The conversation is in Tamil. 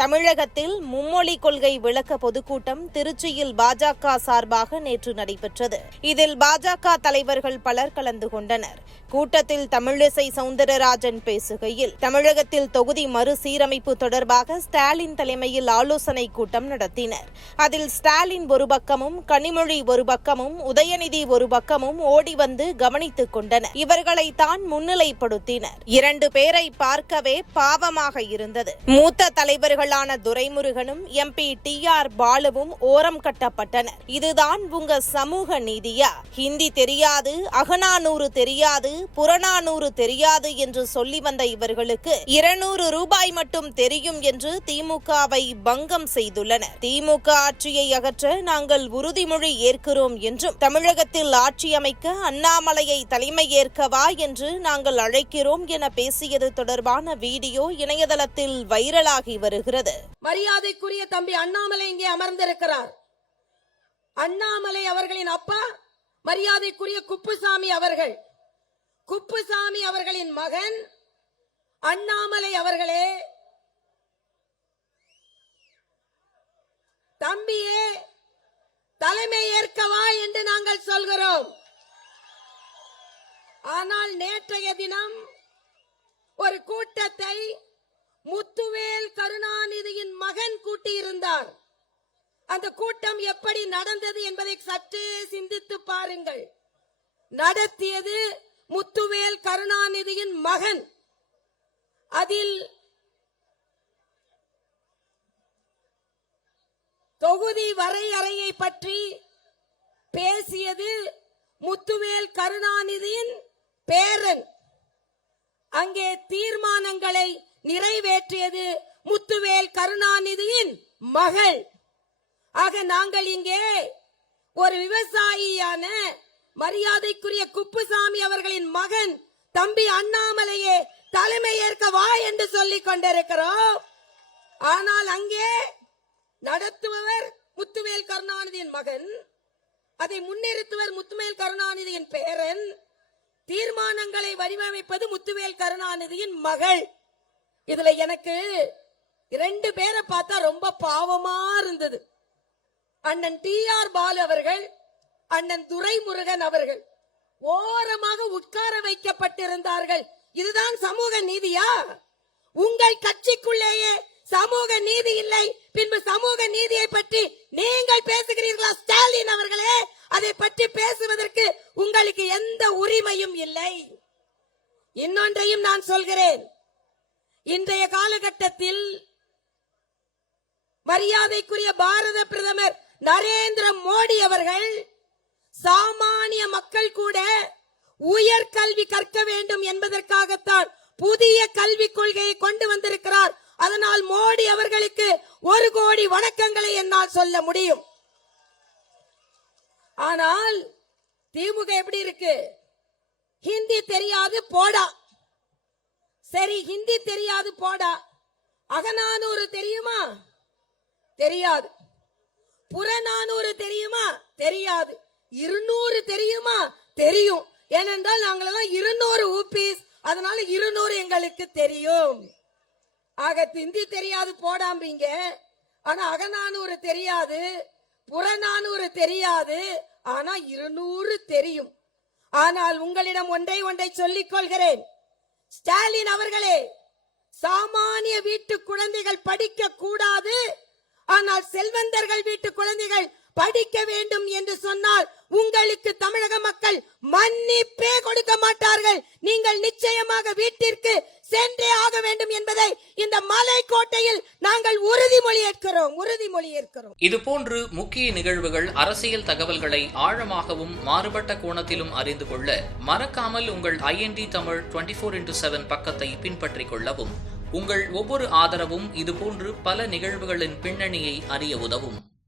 தமிழகத்தில் மும்மொழி கொள்கை விளக்க பொதுக்கூட்டம் திருச்சியில் பாஜக சார்பாக நேற்று நடைபெற்றது. இதில் பாஜக தலைவர்கள் பலர் கலந்து கொண்டனர். கூட்டத்தில் தமிழிசை சவுந்தரராஜன் பேசுகையில், தமிழகத்தில் தொகுதி மறுசீரமைப்பு தொடர்பாக ஸ்டாலின் தலைமையில் ஆலோசனை கூட்டம் நடத்தினர். அதில் ஸ்டாலின் ஒரு பக்கமும், கனிமொழி ஒரு பக்கமும், உதயநிதி ஒரு பக்கமும் ஓடி வந்து கவனித்துக் கொண்டனர். இவர்களை தான் முன்னிலைப்படுத்தினர். 2 பேரை பார்க்கவே பாவமாக இருந்தது. மூத்த தலைவர்களான துரைமுருகனும் எம்பி TR பாலுவும் ஓரம் கட்டப்பட்டனர். இதுதான் உங்க சமூக நீதியா? ஹிந்தி தெரியாது, அகநானூறு தெரியாது, புறநானூறு தெரியாது என்று சொல்லி வந்த இவர்களுக்கு 200 ரூபாய் மட்டும் தெரியும் என்று திமுகவை பங்கம் செய்துள்ளனர். திமுக ஆட்சியை அகற்ற நாங்கள் உறுதிமொழி ஏற்கிறோம் என்றும், தமிழகத்தில் ஆட்சி அமைக்க அண்ணாமலையை தலைமை ஏற்கவா என்று நாங்கள் அழைக்கிறோம் என பேசியது தொடர்பான வீடியோ இணையதளத்தில் வைரலாகி வருகிறது. மரியாதைக்குரிய தம்பி அண்ணாமலை இங்கே அமர்ந்திருக்கிறார். அண்ணாமலை அவர்களின் அப்பா மரியாதைக்குரிய குப்புசாமி அவர்கள். குப்புசாமி அவர்களின் மகன் அண்ணாமலை அவர்களே, தம்பியே தலைமை ஏற்கவா என்று நாங்கள் சொல்கிறோம். ஆனால் நேற்றைய தினம் ஒரு கூட்டத்தை முத்துவேல் கருணாநிதியின் மகன் கூட்டியிருந்தார். அந்த கூட்டம் எப்படி நடந்தது என்பதை சற்றே சிந்தித்து பாருங்கள். நடத்தியது முத்துவேல் கருணாநிதியின் மகன். அதில் தொகுதி வரையறையை பற்றி பேசியது முத்துவேல் கருணாநிதியின் பேரன். அங்கே தீர்மானங்களை நிறைவேற்றியது முத்துவேல் கருணாநிதியின் மகள். ஆக நாங்கள் இங்கே ஒரு விவசாயியான மரியாதைக்குரிய குப்புசாமி அவர்களின் மகன் தம்பி அண்ணாமலையே தலைமை ஏற்க வா என்று சொல்லிக் கொண்டிருக்கிறோம். ஆனால் அங்கே நடத்துபவர் முத்துவேல் கருணாநிதியின் மகன், அதை முன்னிறுத்துவர் முத்துவேல் கருணாநிதியின் பேரன், தீர்மானங்களை வடிவமைப்பது முத்துவேல் கருணாநிதியின் மகள். இதுல எனக்கு 2 பேரை பார்த்தா ரொம்ப பாவமா இருந்தது. அண்ணன் TR பாலு அவர்கள், அண்ணன் துரைமுருகன் அவர்கள் ஓரமாக உட்கார வைக்கப்பட்டிருந்தார்கள். இதுதான் சமூக நீதியா? உங்கள் கட்சிக்குள்ளேயே சமூக நீதி இல்லை, பின்பு சமூக நீதியை பற்றி நீங்கள் பேசுகிறீர்களா? ஸ்டாலின் அவர்களே, அதை பற்றி பேசுவதற்கு உங்களுக்கு எந்த உரிமையும் இல்லை. இன்னொன்றையும் நான் சொல்கிறேன். இன்றைய காலகட்டத்தில் மரியாதைக்குரிய பாரத பிரதமர் நரேந்திர மோடி அவர்கள் சாமானிய மக்கள் கூட உயர்கல்வி கற்க வேண்டும் என்பதற்காகத்தான் புதிய கல்விக் கொள்கையை கொண்டு வந்திருக்கிறார். அதனால் மோடி அவர்களுக்கு 1 கோடி வணக்கங்களை என்னால் சொல்ல முடியும். ஆனால் திமுக எப்படி இருக்கு? ஹிந்தி தெரியாது போடா. சரி, ஹிந்தி தெரியாது போடா. அகநானூறு தெரியுமா? தெரியாது. புறநானூறு தெரியுமா? தெரியாது. 200 தெரியுமா? தெரியும். ஏனென்றால் நாங்களெல்லாம் 200 ஊபிஸ், அதனால 200 எங்களுக்கு தெரியும். ஆக ஹிந்தி தெரியாது போடாம்பீங்க, ஆனா அகநானூறு தெரியாது, புறநானூறு தெரியாது, ஆனா 200 தெரியும். ஆனால் உங்களிடம் ஒன்றை சொல்லிக் கொள்கிறேன். ஸ்டாலின் அவர்களே, சாமானிய வீட்டு குழந்தைகள் படிக்க கூடாது, ஆனால் செல்வந்தர்கள் வீட்டு குழந்தைகள் படிக்க வேண்டும் என்று சொன்னால் உங்களுக்கு தமிழக மக்கள் மன்னிப்பே கொடுக்க மாட்டார்கள். நீங்கள் நிச்சயமாக வீட்டிற்கு சென்றே ஆக வேண்டும் என்பதை இந்த மலைக்கோட்டையில் நாங்கள் உறுதிமொழி ஏற்கிறோம். இதுபோன்று முக்கிய நிகழ்வுகள், அரசியல் தகவல்களை ஆழமாகவும் மாறுபட்ட கோணத்திலும் அறிந்து கொள்ள மறக்காமல் உங்கள் IND தமிழ் 24/7 பக்கத்தை பின்பற்றிக் கொள்ளவும். உங்கள் ஒவ்வொரு ஆதரவும் இதுபோன்று பல நிகழ்வுகளின் பின்னணியை அறிய உதவும்.